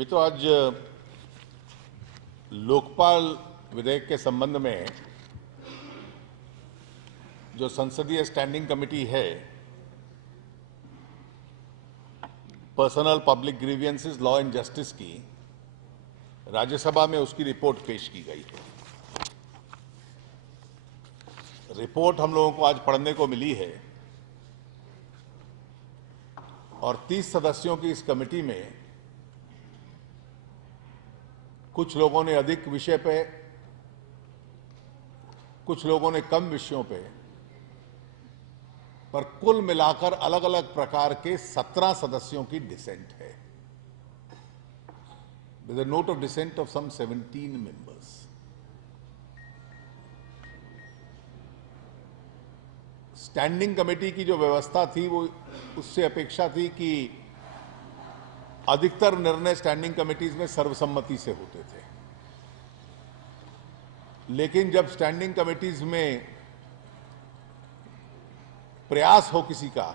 मित्रों, आज लोकपाल विधेयक के संबंध में जो संसदीय स्टैंडिंग कमेटी है, personnel public grievances law and justice की, राज्यसभा में उसकी रिपोर्ट पेश की गई है। रिपोर्ट हम लोगों को आज पढ़ने को मिली है और 30 सदस्यों की इस कमेटी में कुछ लोगों ने अधिक विषय पे, कुछ लोगों ने कम विषयों पे, पर कुल मिलाकर अलग अलग प्रकार के 17 सदस्यों की डिसेंट है। There's a note of dissent of some 17 members. Standing committee की जो व्यवस्था थी वो उससे अपेक्षा थी कि अधिकतर निर्णय स्टैंडिंग कमेटीज में सर्वसम्मति से होते थे, लेकिन जब स्टैंडिंग कमेटीज में प्रयास हो किसी का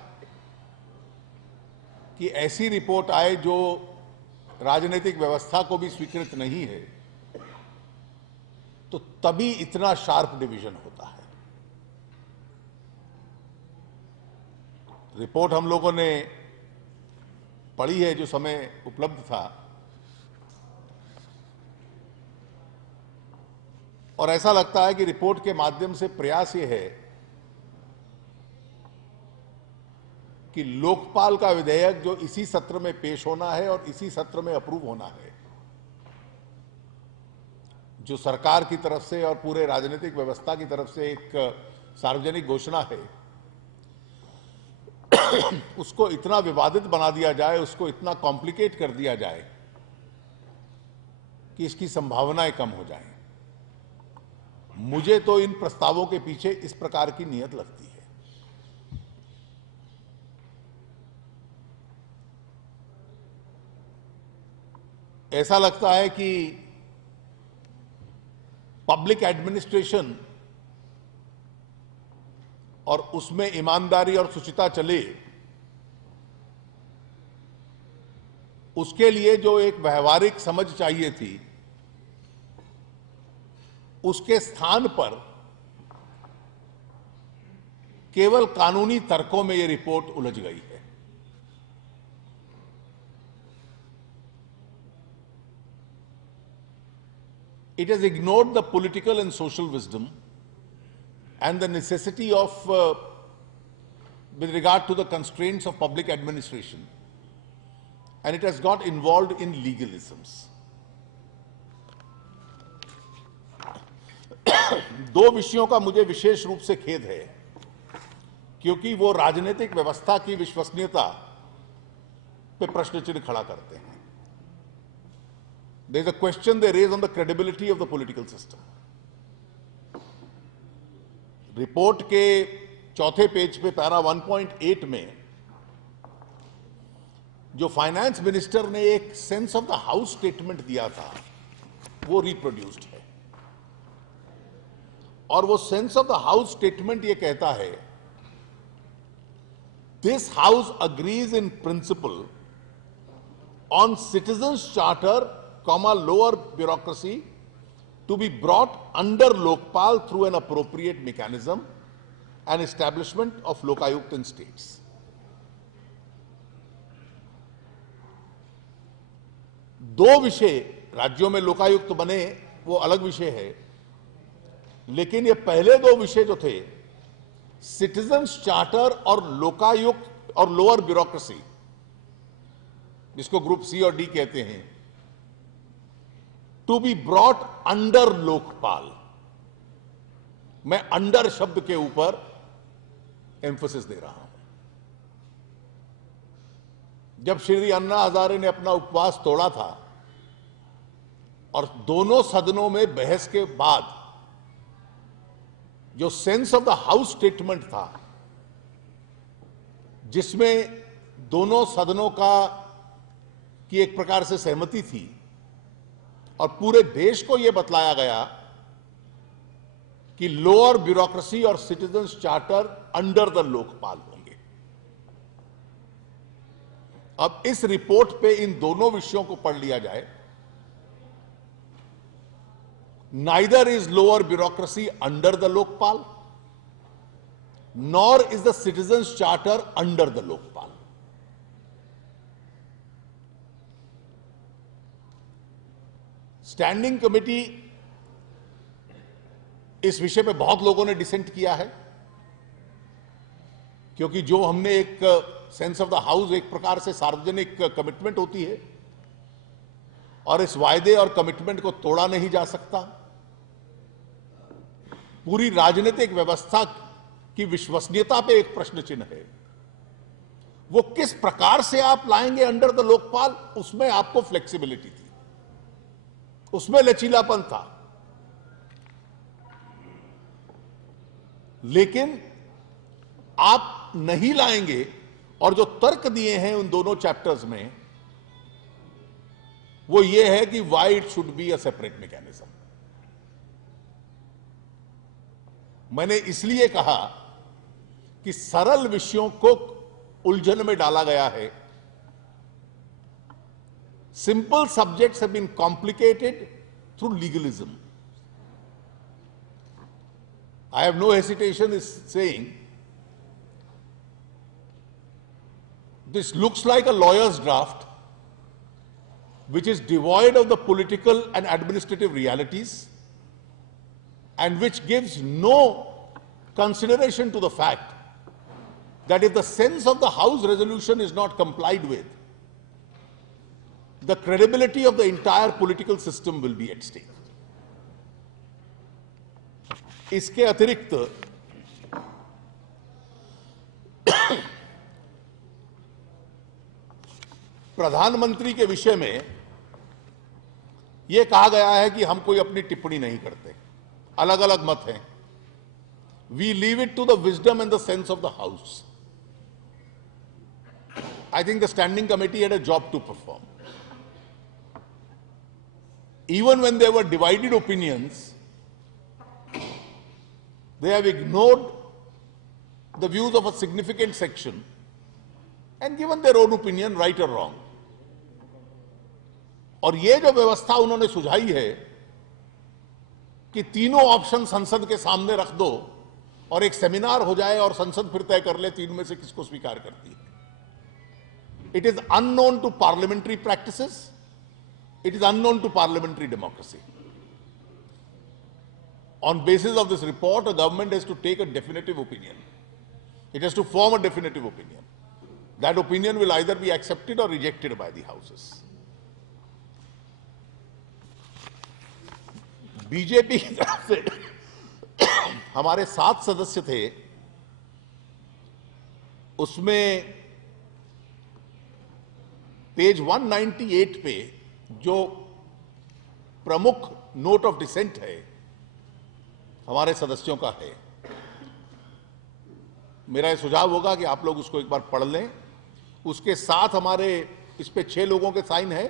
कि ऐसी रिपोर्ट आए जो राजनीतिक व्यवस्था को भी स्वीकृत नहीं है, तो तभी इतना शार्प डिवीजन होता है। रिपोर्ट हम लोगों ने पढ़ी है जो समय उपलब्ध था, और ऐसा लगता है कि रिपोर्ट के माध्यम से प्रयास ये है कि लोकपाल का विधेयक जो इसी सत्र में पेश होना है और इसी सत्र में अप्रूव होना है, जो सरकार की तरफ से और पूरे राजनीतिक व्यवस्था की तरफ से एक सार्वजनिक घोषणा है, उसको इतना विवादित बना दिया जाए, उसको इतना कॉम्प्लिकेट कर दिया जाए कि इसकी संभावनाएं कम हो जाएं। मुझे तो इन प्रस्तावों के पीछे इस प्रकार की नीयत लगती है। ऐसा लगता है कि पब्लिक एडमिनिस्ट्रेशन और उसमें ईमानदारी और शुचिता चले, उसके लिए जो एक व्यवहारिक समझ चाहिए थी, उसके स्थान पर केवल कानूनी तर्कों में यह रिपोर्ट उलझ गई है। It has ignored the political and social wisdom and the necessity of, with regard to the constraints of public administration, and it has got involved in legalisms. दो विषयों का मुझे विशेष रूप से खेद है, क्योंकि वो राजनीतिक व्यवस्था की विश्वसनीयता पे प्रश्न चिन्ह खड़ा करते हैं। There is a question they raise on the credibility of the political system. Report के चौथे पेज पे पैरा 1.8 में जो फाइनेंस मिनिस्टर ने एक sense of the house statement दिया था, वो रिप्रोड्यूस्ड है, और वो sense of the house statement ये कहता है, this house agrees in principle on citizens charter, lower bureaucracy to be brought under Lokpal through an appropriate mechanism and establishment of Lokayukt in states. दो विषय राज्यों में लोकायुक्त बने वो अलग विषय है, लेकिन ये पहले दो विषय जो थे, सिटीजन्स चार्टर और लोकायुक्त और लोअर ब्यूरोक्रेसी, जिसको ग्रुप सी और डी कहते हैं, to be brought under Lokpal. मैं अंडर शब्द के ऊपर एम्फोसिस दे रहा हूं। जब श्री अन्ना हजारे ने अपना उपवास तोड़ा था और दोनों सदनों में बहस के बाद जो sense of the house statement था, जिसमें दोनों सदनों की एक प्रकार से सहमति थी और पूरे देश को यह बतलाया गया कि लोअर ब्यूरोक्रेसी और citizens charter under the Lokpal होंगे, अब इस रिपोर्ट पे इन दोनों विषयों को पढ़ लिया जाए। Neither is lower bureaucracy under the Lokpal, nor is the citizens charter under the Lokpal. Standing committee इस विषय पे बहुत लोगों ने डिसेंट किया है, क्योंकि जो हमने एक सेंस ऑफ द हाउस एक प्रकार से सार्वजनिक कमिटमेंट होती है और इस वायदे और कमिटमेंट को तोड़ा नहीं जा सकता। पूरी राजनीतिक व्यवस्था की विश्वसनीयता पे एक प्रश्न चिन्ह है। वो किस प्रकार से आप लाएंगे अंडर द लोकपाल, उसमें आपको फ्लेक्सिबिलिटी थी, उसमें लचीलापन था, लेकिन आप नहीं लाएंगे। और जो तर्क दिए हैं उन दोनों चैप्टर्स में वो ये है कि why it should be a separate mechanism. मैंने इसलिए कहा कि सरल विषयों को उलझन में डाला गया है। Simple subjects have been complicated through legalism. I have no hesitation in saying this looks like a lawyer's draft which is devoid of the political and administrative realities and which gives no consideration to the fact that if the sense of the House resolution is not complied with, the credibility of the entire political system will be at stake. इसके अतिरिक्त प्रधानमंत्री के विषय में यह कहा गया है कि हम कोई अपनी टिप्पणी नहीं करते, अलग अलग मत हैं। We leave it to the wisdom and the sense of the house. I think the standing committee had a job to perform. Even when there were divided opinions, they have ignored the views of a significant section and given their own opinion, right or wrong. और ये जो व्यवस्था उन्होंने सुझाई है कि तीनों option संसद के सामने रख दो और एक सेमिनार हो जाए और संसद फिर तय कर ले तीन में से किसको स्वीकार करती है। It is unknown to parliamentary practices, it is unknown to parliamentary democracy. On basis of this report, a government has to take a definitive opinion. It has to form a definitive opinion. That opinion will either be accepted or rejected by the houses. BJP की तरफ से हमारे 7 सदस्य थे, उसमें page 198 पे जो प्रमुख नोट ऑफ डिसेंट है हमारे सदस्यों का है। मेरा यह सुझाव होगा कि आप लोग उसको एक बार पढ़ लें। उसके साथ हमारे इस पे 6 लोगों के साइन है।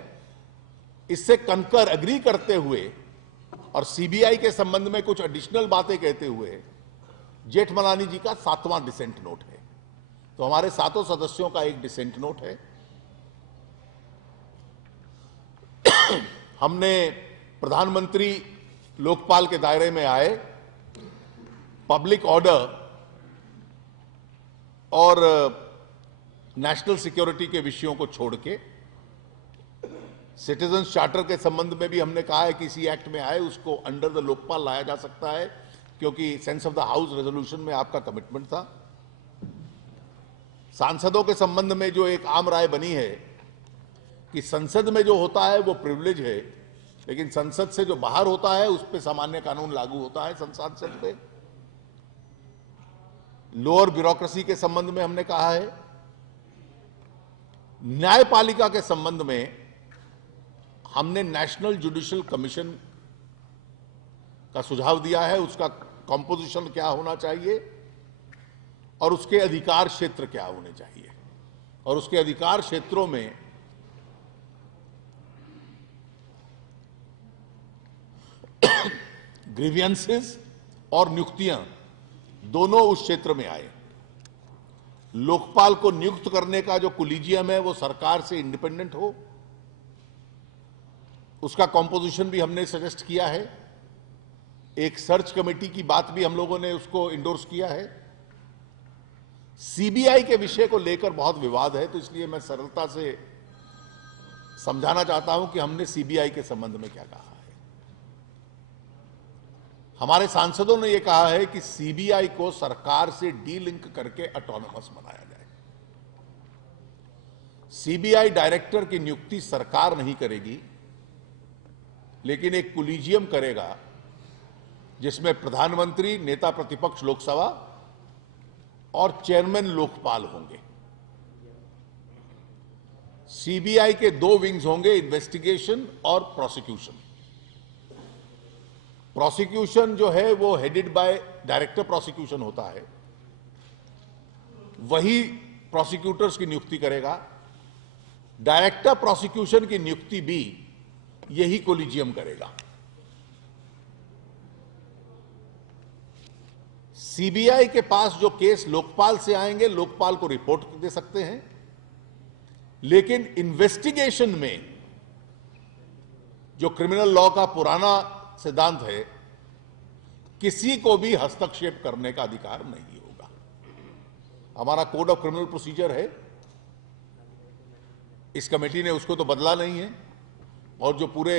इससे कनकर एग्री करते हुए और सीबीआई के संबंध में कुछ एडिशनल बातें कहते हुए जेठमलानी जी का 7वां डिसेंट नोट है। तो हमारे 7 सदस्यों का एक डिसेंट नोट है। हमने प्रधानमंत्री लोकपाल के दायरे में आए, पब्लिक ऑर्डर और नेशनल सिक्योरिटी के विषयों को छोड़ के सिटीजन्स चार्टर के संबंध में भी हमने कहा है कि इसी एक्ट में आए उसको अंडर द लोकपाल लाया जा सकता है, क्योंकि sense of the house resolution में आपका कमिटमेंट था। सांसदों के संबंध में जो एक आम राय बनी है कि संसद में जो होता है वो प्रिविलेज है, लेकिन संसद से जो बाहर होता है उस पर सामान्य कानून लागू होता है संसद पे। लोअर ब्यूरोक्रेसी के संबंध में हमने कहा है। न्यायपालिका के संबंध में हमने नेशनल जुडिशियल कमीशन का सुझाव दिया है, उसका कंपोजिशन क्या होना चाहिए और उसके अधिकार क्षेत्र क्या होने चाहिए, और उसके अधिकार क्षेत्रों में ग्रीवियंसेस और नियुक्तियां दोनों उस क्षेत्र में आए। लोकपाल को नियुक्त करने का जो कोलिजियम है वो सरकार से इंडिपेंडेंट हो, उसका कॉम्पोजिशन भी हमने सजेस्ट किया है। एक सर्च कमेटी की बात भी हम लोगों ने उसको इंडोर्स किया है। सीबीआई के विषय को लेकर बहुत विवाद है, तो इसलिए मैं सरलता से समझाना चाहता हूं कि हमने सीबीआई के संबंध में क्या कहा है। हमारे सांसदों ने यह कहा है कि सीबीआई को सरकार से डीलिंक करके ऑटोनोमस बनाया जाए। सीबीआई डायरेक्टर की नियुक्ति सरकार नहीं करेगी, लेकिन एक कोलिजियम करेगा जिसमें प्रधानमंत्री, नेता प्रतिपक्ष लोकसभा और चेयरमैन लोकपाल होंगे। सीबीआई के दो विंग्स होंगे, इन्वेस्टिगेशन और प्रोसिक्यूशन। प्रोसिक्यूशन जो है वो हेडेड बाय डायरेक्टर प्रोसिक्यूशन होता है, वही प्रोसिक्यूटर्स की नियुक्ति करेगा। डायरेक्टर प्रोसिक्यूशन की नियुक्ति भी यही कोलिजियम करेगा। सीबीआई के पास जो केस लोकपाल से आएंगे, लोकपाल को रिपोर्ट दे सकते हैं, लेकिन इन्वेस्टिगेशन में जो क्रिमिनल लॉ का पुराना सिद्धांत है, किसी को भी हस्तक्षेप करने का अधिकार नहीं होगा। हमारा कोड ऑफ क्रिमिनल प्रोसीजर है, इस कमेटी ने उसको तो बदला नहीं है, और जो पूरे